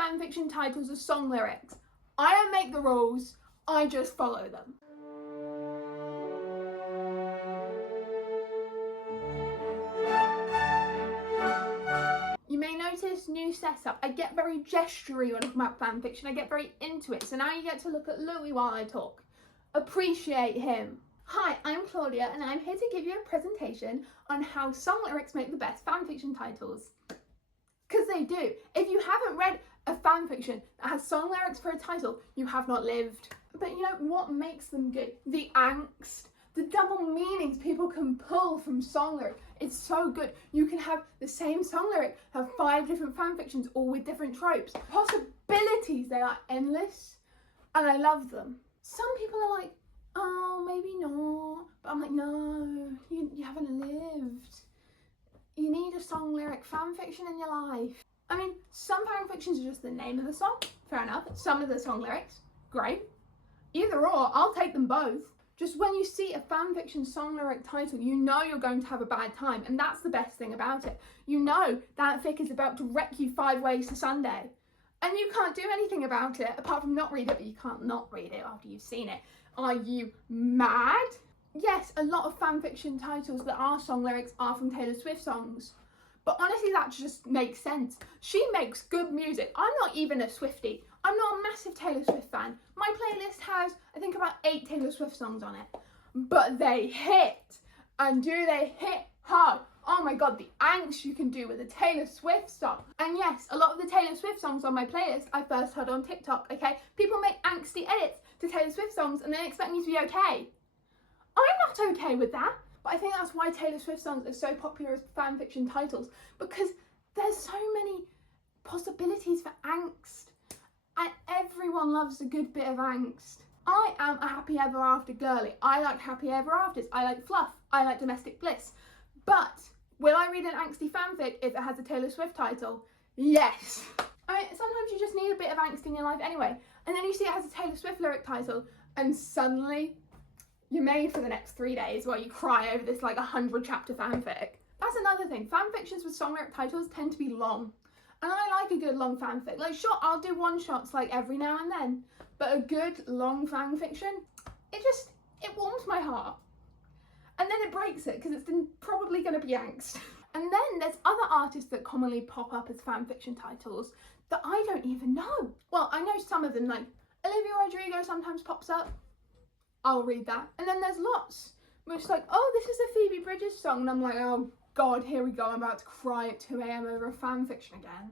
fanfiction titles as song lyrics. I don't make the rules, I just follow them. You may notice new setup. I get very gestury when I talk about fanfiction. I get very into it. So now you get to look at Louis while I talk. Appreciate him. Hi, I'm Claudia and I'm here to give you a presentation on how song lyrics make the best fanfiction titles. Because they do. If you haven't read a fanfiction that has song lyrics for a title, you have not lived. But you know what makes them good? The angst. The double meanings people can pull from song lyrics. It's so good. You can have the same song lyric, have 5 different fanfictions, all with different tropes. Possibilities, they are endless, and I love them. Some people are like, oh, maybe not. But I'm like, no, you haven't lived. You need a song lyric fanfiction in your life. I mean, some fanfictions are just the name of the song. Fair enough. Some of the song lyrics, great. Either or, I'll take them both. Just when you see a fanfiction song lyric title, you know you're going to have a bad time. And that's the best thing about it. You know that fic is about to wreck you 5 ways to Sunday. And you can't do anything about it, apart from not read it, but you can't not read it after you've seen it. Are you mad? Yes, a lot of fanfiction titles that are song lyrics are from Taylor Swift songs. But honestly, that just makes sense. She makes good music. I'm not even a Swiftie. I'm not a massive Taylor Swift fan. My playlist has, I think, about 8 Taylor Swift songs on it. But they hit. And do they hit hard? Oh my god, the angst you can do with a Taylor Swift song. And yes, a lot of the Taylor Swift songs on my playlist I first heard on TikTok, okay? People make angsty edits to Taylor Swift songs and they expect me to be okay. I'm not okay with that. But I think that's why Taylor Swift songs are so popular as fanfiction titles, because there's so many possibilities for angst. And everyone loves a good bit of angst. I am a happy ever after girly. I like happy ever afters. I like fluff. I like domestic bliss. But will I read an angsty fanfic if it has a Taylor Swift title? Yes. I mean, sometimes you just need a bit of angst in your life anyway. And then you see it has a Taylor Swift lyric title and suddenly you're made for the next 3 days while you cry over this like 100 chapter fanfic. That's another thing. Fanfictions with song lyric titles tend to be long. And I like a good long fanfic. Like, sure, I'll do one shots like every now and then, but a good long fanfiction, it warms my heart. And then it breaks it because it's then probably going to be angst. And then there's other artists that commonly pop up as fanfiction titles that I don't even know. Well, I know some of them, like Olivia Rodrigo sometimes pops up. I'll read that. And then there's lots where it's like, oh, this is a Phoebe Bridgers song. And I'm like, oh God, here we go. I'm about to cry at 2 AM over a fanfiction again.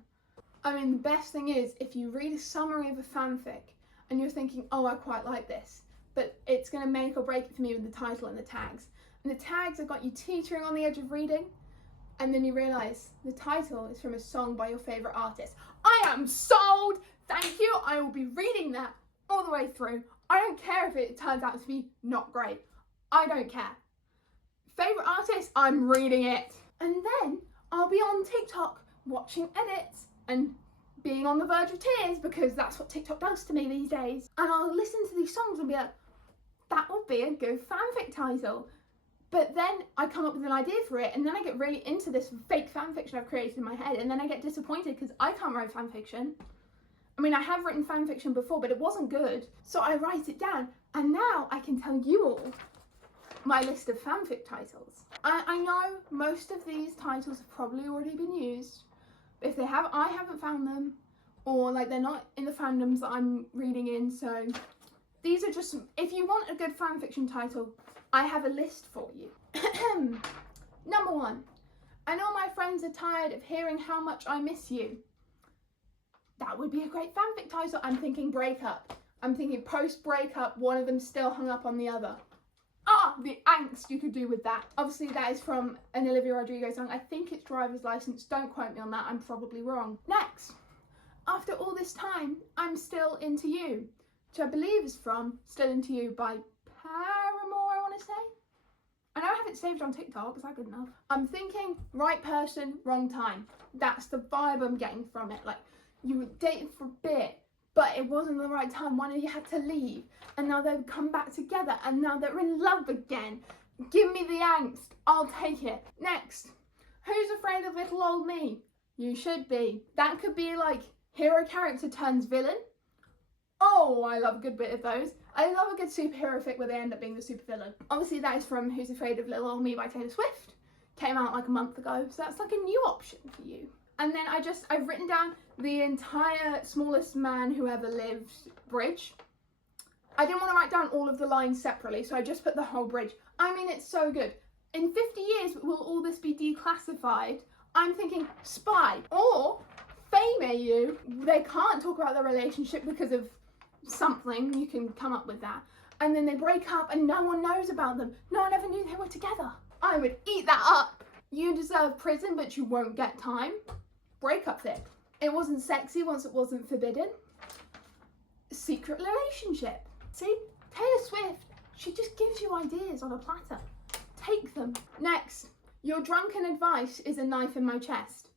I mean, the best thing is if you read a summary of a fanfic and you're thinking, oh, I quite like this, but it's going to make or break it for me with the title and the tags. And the tags have got you teetering on the edge of reading. And then you realise the title is from a song by your favourite artist. I am sold! Thank you! I will be reading that all the way through. I don't care if it turns out to be not great. I don't care. Favourite artist? I'm reading it. And then I'll be on TikTok watching edits and being on the verge of tears because that's what TikTok does to me these days. And I'll listen to these songs and be like, that would be a good fanfic title. But then I come up with an idea for it and then I get really into this fake fanfiction I've created in my head and then I get disappointed because I can't write fanfiction. I mean, I have written fanfiction before, but it wasn't good. So I write it down and now I can tell you all my list of fanfic titles. I know most of these titles have probably already been used. But if they have, I haven't found them, or like they're not in the fandoms that I'm reading in. So these are just, if you want a good fanfiction title, I have a list for you. Number 1, I know my friends are tired of hearing how much I miss you. That would be a great fanfic title. I'm thinking breakup. I'm thinking post-breakup, one of them still hung up on the other. Ah, the angst you could do with that. Obviously that is from an Olivia Rodrigo song. I think it's Driver's License. Don't quote me on that. I'm probably wrong. Next. After all this time, I'm still into you. Which I believe is from Still Into You by Paramore, I want to say. I know I have it saved on TikTok. Is that good enough? I'm thinking right person, wrong time. That's the vibe I'm getting from it. Like, you were dating for a bit, but it wasn't the right time. One of you had to leave and now they've come back together and now they're in love again. Give me the angst. I'll take it. Next. Who's afraid of little old me? You should be. That could be like hero character turns villain. Oh, I love a good bit of those. I love a good superhero fic where they end up being the supervillain. Obviously that is from Who's Afraid of Little Old Me by Taylor Swift. Came out like a month ago, so that's like a new option for you. And then I've written down the entire Smallest Man Who Ever Lived bridge. I didn't want to write down all of the lines separately, so I just put the whole bridge. I mean, it's so good. In 50 years, will all this be declassified? I'm thinking spy or fame AU. They can't talk about their relationship because of something. You can come up with that. And then they break up and no one knows about them. No one ever knew they were together. I would eat that up. You deserve prison, but you won't get time. Breakup fic. It wasn't sexy once it wasn't forbidden. Secret relationship. See, Taylor Swift, she just gives you ideas on a platter. Take them. Next, your drunken advice is a knife in my chest.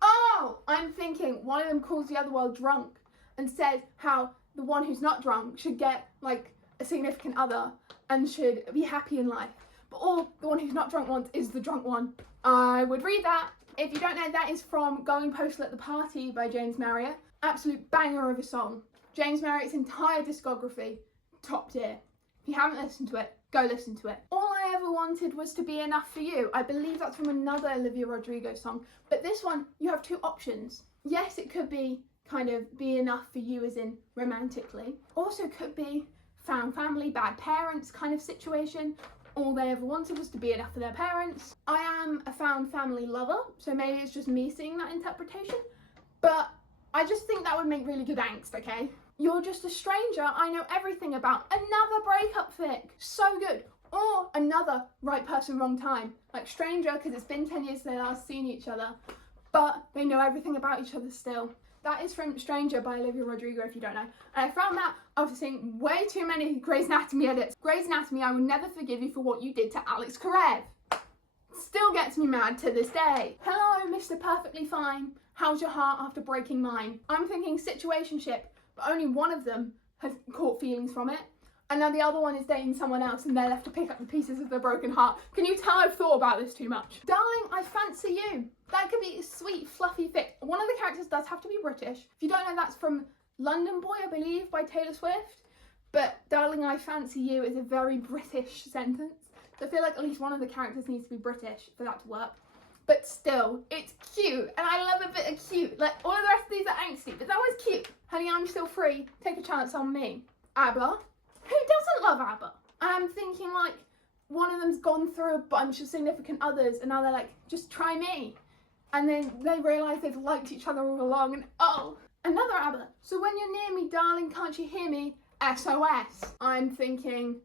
Oh, I'm thinking one of them calls the other one drunk and says how the one who's not drunk should get like a significant other and should be happy in life. But all the one who's not drunk wants is the drunk one. I would read that. If you don't know, that is from Going Postal at the Party by James Marriott. Absolute banger of a song. James Marriott's entire discography, top tier. If you haven't listened to it, go listen to it. All I ever wanted was to be enough for you. I believe that's from another Olivia Rodrigo song. But this one, you have two options. Yes, it could be kind of be enough for you as in romantically. Also could be found family, bad parents kind of situation. All they ever wanted was to be enough for their parents. I am a found family lover, so maybe it's just me seeing that interpretation. But I just think that would make really good angst, okay? You're just a stranger I know everything about. Another breakup fic. So good. Or another right person, wrong time. Like stranger, because it's been 10 years since they last seen each other, but they know everything about each other still. That is from Stranger by Olivia Rodrigo, if you don't know. And I found that after seeing way too many Grey's Anatomy edits. Grey's Anatomy, I will never forgive you for what you did to Alex Karev. Still gets me mad to this day. Hello, Mr. Perfectly Fine. How's your heart after breaking mine? I'm thinking situationship, but only one of them has caught feelings from it. And now the other one is dating someone else and they're left to pick up the pieces of their broken heart. Can you tell I've thought about this too much? Darling, I fancy you. That could be a sweet, fluffy fic. One of the characters does have to be British. If you don't know, that's from London Boy, I believe, by Taylor Swift. But Darling, I fancy you is a very British sentence. So I feel like at least one of the characters needs to be British for that to work. But still, it's cute. And I love a bit of cute. Like, all of the rest of these are angsty, but that one's cute. Honey, I'm still free. Take a chance on me. ABBA. Who doesn't love ABBA? And I'm thinking like one of them's gone through a bunch of significant others and now they're like, just try me. And then they realise they've liked each other all along and oh, another ABBA. So when you're near me, darling, can't you hear me? SOS. I'm thinking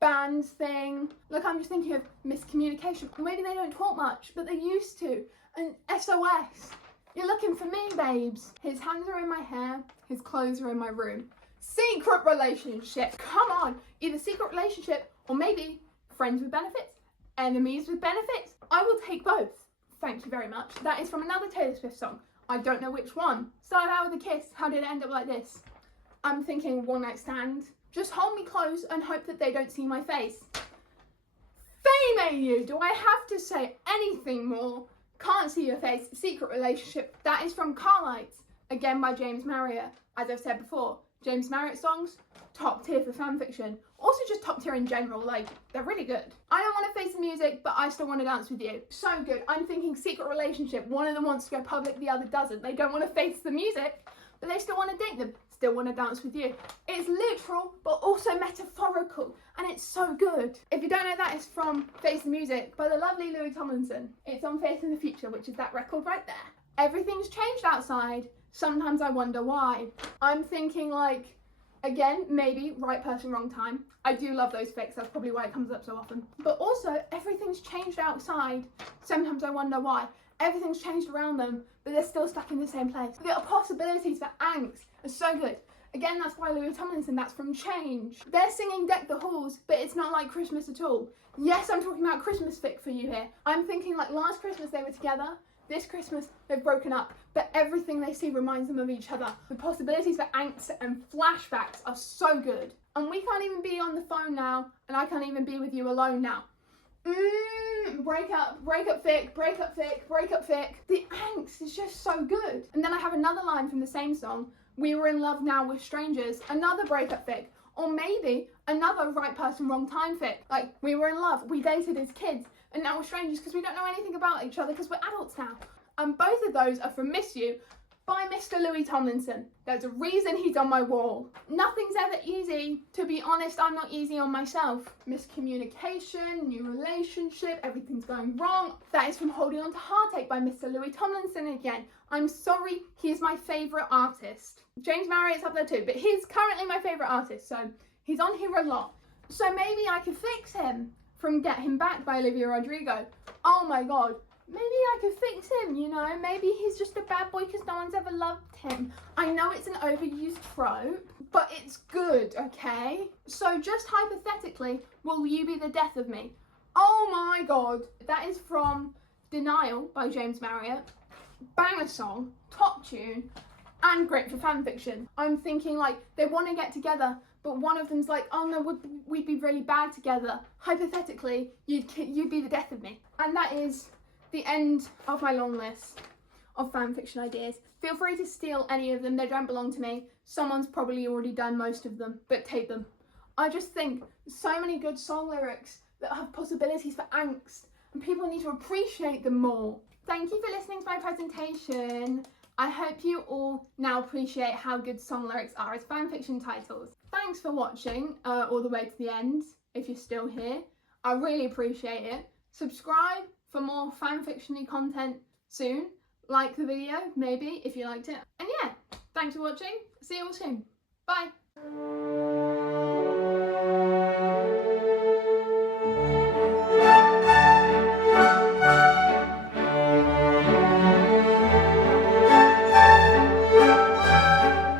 bands thing. Look, I'm just thinking of miscommunication. Maybe they don't talk much, but they used to. And SOS. You're looking for me, babes. His hands are in my hair, his clothes are in my room. Secret relationship. Come on. Either secret relationship or maybe friends with benefits, enemies with benefits. I will take both. Thank you very much. That is from another Taylor Swift song. I don't know which one. Started out with a kiss. How did it end up like this? I'm thinking one night stand. Just hold me close and hope that they don't see my face. Fame AU. Do I have to say anything more? Can't see your face. Secret relationship. That is from Carlites. Again by James Marriott. As I've said before, James Marriott songs, top tier for fanfiction. Also just top tier in general, like, they're really good. I don't want to face the music, but I still want to dance with you. So good. I'm thinking secret relationship. One of them wants to go public, the other doesn't. They don't want to face the music, but they still want to date them. Still want to dance with you. It's literal, but also metaphorical, and it's so good. If you don't know, that is from Face the Music by the lovely Louis Tomlinson. It's on Face in the Future, which is that record right there. Everything's changed outside. Sometimes I wonder why. I'm thinking like, again, maybe right person, wrong time. I do love those fics, that's probably why it comes up so often. But also, everything's changed outside. Sometimes I wonder why. Everything's changed around them, but they're still stuck in the same place. The possibilities for angst are so good. Again, that's by Louis Tomlinson, that's from Change. They're singing Deck the Halls, but it's not like Christmas at all. Yes, I'm talking about Christmas fic for you here. I'm thinking like last Christmas they were together. This Christmas, they've broken up, but everything they see reminds them of each other. The possibilities for angst and flashbacks are so good. And we can't even be on the phone now, and I can't even be with you alone now. Break up fic, break up fic, break up fic. The angst is just so good. And then I have another line from the same song. We were in love, now we're strangers. Another breakup fic. Or maybe another right person, wrong time fic. Like, we were in love, we dated as kids, and now we're strangers because we don't know anything about each other because we're adults now. And both of those are from Miss You by Mr. Louis Tomlinson. There's a reason he's on my wall. Nothing's ever easy. To be honest, I'm not easy on myself. Miscommunication, new relationship, everything's going wrong. That is from Holding On to Heartache by Mr. Louis Tomlinson again. I'm sorry, he's my favourite artist. James Marriott's up there too, but he's currently my favourite artist, so he's on here a lot. So maybe I could fix him from Get Him Back by Olivia Rodrigo. Oh my god. Maybe I could fix him, you know? Maybe he's just a bad boy because no one's ever loved him. I know it's an overused trope, but it's good, okay? So just hypothetically, will you be the death of me? Oh my god. That is from Denial by James Marriott. Banger song, top tune, and great for fanfiction. I'm thinking like they want to get together, but one of them's like, oh no, we'd be really bad together. Hypothetically, you'd be the death of me. And that is the end of my long list of fanfiction ideas. Feel free to steal any of them, they don't belong to me. Someone's probably already done most of them, but take them. I just think so many good song lyrics that have possibilities for angst, and people need to appreciate them more. Thank you for listening to my presentation. I hope you all now appreciate how good song lyrics are as fanfiction titles. Thanks for watching all the way to the end, if you're still here. I really appreciate it. Subscribe for more fanfiction-y content soon. Like the video, maybe, if you liked it. And yeah, thanks for watching. See you all soon. Bye.